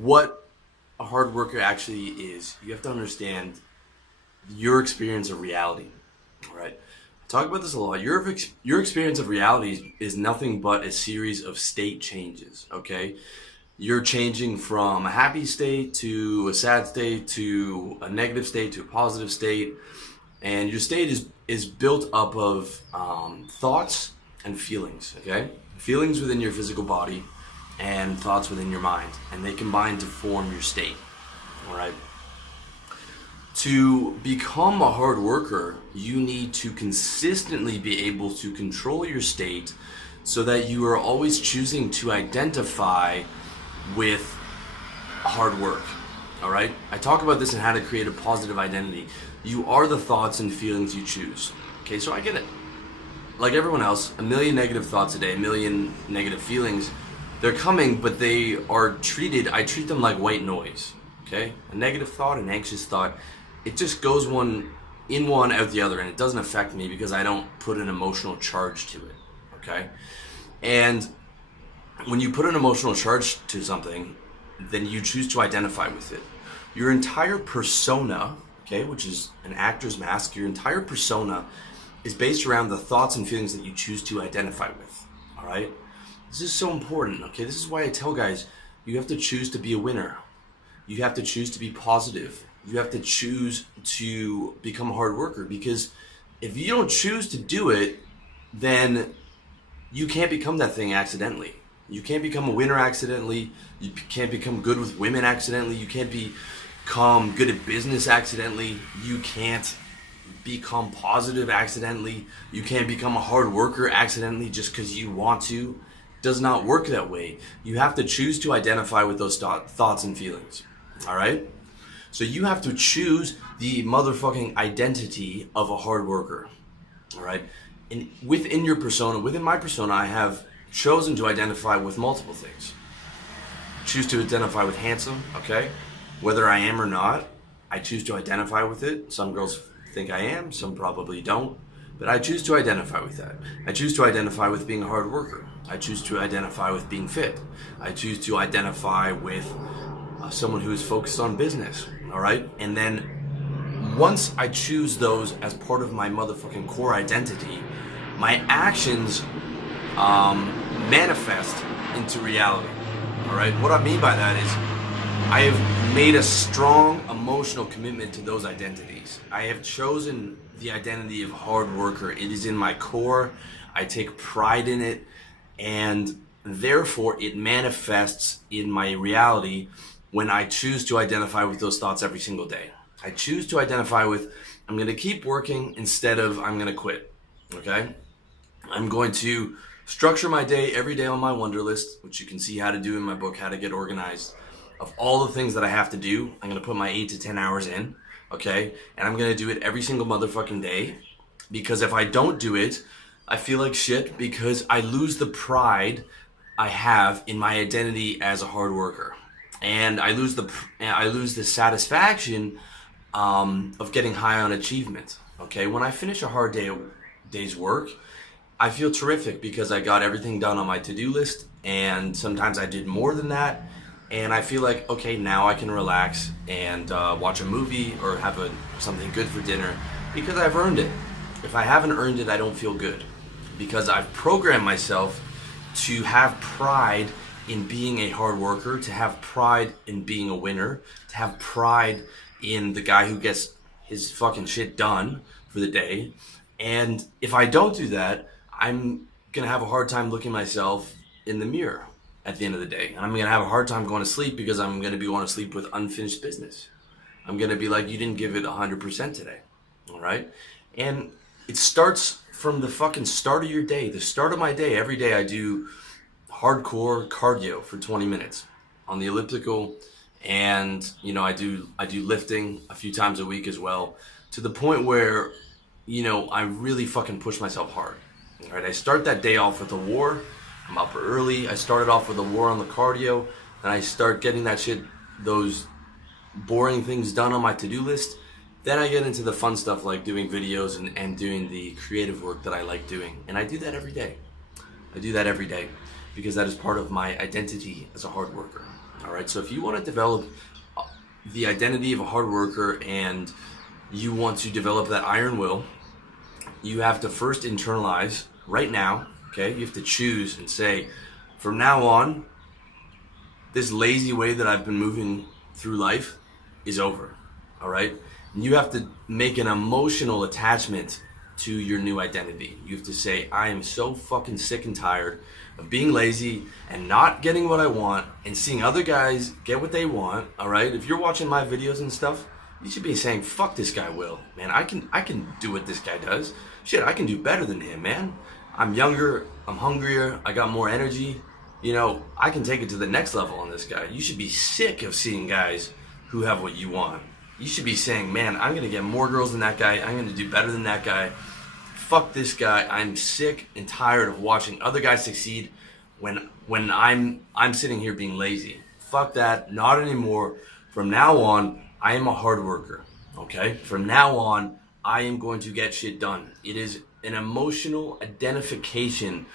what a hard worker actually is, you have to understand your experience of reality. All right. I talk about this a lot. Your experience of reality is nothing but a series of state changes. Okay. You're changing from a happy state to a sad state to a negative state to a positive state, and your state is built up of thoughts and feelings. Okay, feelings within your physical body and thoughts within your mind, and they combine to form your state. All right. To become a hard worker, you need to consistently be able to control your state so that you are always choosing to identify with hard work. All right? I talk about this in how to create a positive identity. You are the thoughts and feelings you choose. Okay, so I get it. Like everyone else, a million negative thoughts a day, a million negative feelings, they're coming, but I treat them like white noise. Okay? A negative thought, an anxious thought, it just goes one out the other, and it doesn't affect me because I don't put an emotional charge to it. Okay? And when you put an emotional charge to something, then you choose to identify with it. Your entire persona, okay, which is an actor's mask, your entire persona is based around the thoughts and feelings that you choose to identify with. All right? This is so important, okay? This is why I tell guys, you have to choose to be a winner. You have to choose to be positive. You have to choose to become a hard worker, because if you don't choose to do it, then you can't become that thing accidentally. You can't become a winner accidentally. You can't become good with women accidentally. You can't become good at business accidentally. You can't become positive accidentally. You can't become a hard worker accidentally just because you want to. It does not work that way. You have to choose to identify with those thoughts and feelings. All right? So you have to choose the motherfucking identity of a hard worker. All right? And within your persona, within my persona, I have chosen to identify with multiple things. Choose to identify with handsome, okay? Whether I am or not, I choose to identify with it. Some girls think I am, some probably don't. But I choose to identify with that. I choose to identify with being a hard worker. I choose to identify with being fit. I choose to identify with someone who is focused on business, all right? And then once I choose those as part of my motherfucking core identity, my actions manifest into reality. All right. What I mean by that is I have made a strong emotional commitment to those identities. I have chosen the identity of hard worker. It is in my core. I take pride in it, and therefore it manifests in my reality when I choose to identify with those thoughts every single day. I choose to identify with, I'm going to keep working instead of I'm going to quit. Okay? I'm going to structure my day every day on my Wunderlist, which you can see how to do in my book, How to Get Organized. Of all the things that I have to do, I'm going to put my 8 to 10 hours in, okay? And I'm going to do it every single motherfucking day, because if I don't do it, I feel like shit because I lose the pride I have in my identity as a hard worker. And I lose the satisfaction of getting high on achievement, okay? When I finish a hard day's work, I feel terrific because I got everything done on my to-do list, and sometimes I did more than that, and I feel like, okay, now I can relax and watch a movie or have something good for dinner because I've earned it. If I haven't earned it, I don't feel good because I've programmed myself to have pride in being a hard worker, to have pride in being a winner, to have pride in the guy who gets his fucking shit done for the day. And if I don't do that, I'm gonna have a hard time looking myself in the mirror at the end of the day. And I'm gonna have a hard time going to sleep because I'm gonna be going to sleep with unfinished business. I'm gonna be like, you didn't give it 100% today, all right? And it starts from the fucking start of your day. The start of my day, every day I do hardcore cardio for 20 minutes on the elliptical, and I do lifting a few times a week as well, to the point where I really fucking push myself hard. All right, I start that day off with a war. I'm up early. I started off with a war on the cardio, and I start getting those boring things done on my to-do list. Then I get into the fun stuff like doing videos and doing the creative work that I like doing. And I do that every day. I do that every day because that is part of my identity as a hard worker. All right. So if you want to develop the identity of a hard worker and you want to develop that iron will, you have to first internalize right now. Okay. You have to choose and say, from now on, this lazy way that I've been moving through life is over. All right. And you have to make an emotional attachment to your new identity. You have to say, I am so fucking sick and tired of being lazy and not getting what I want and seeing other guys get what they want. All right. If you're watching my videos and stuff, you should be saying, fuck this guy, Will. Man, I can do what this guy does. Shit, I can do better than him, man. I'm younger, I'm hungrier, I got more energy. You know, I can take it to the next level on this guy. You should be sick of seeing guys who have what you want. You should be saying, man, I'm going to get more girls than that guy. I'm going to do better than that guy. Fuck this guy. I'm sick and tired of watching other guys succeed when I'm sitting here being lazy. Fuck that. Not anymore. From now on, I am a hard worker. Okay? From now on, I am going to get shit done. It is an emotional identification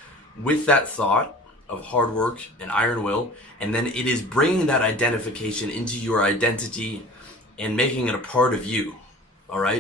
with that thought of hard work and iron will, and then it is bringing that identification into your identity and making it a part of you. All right?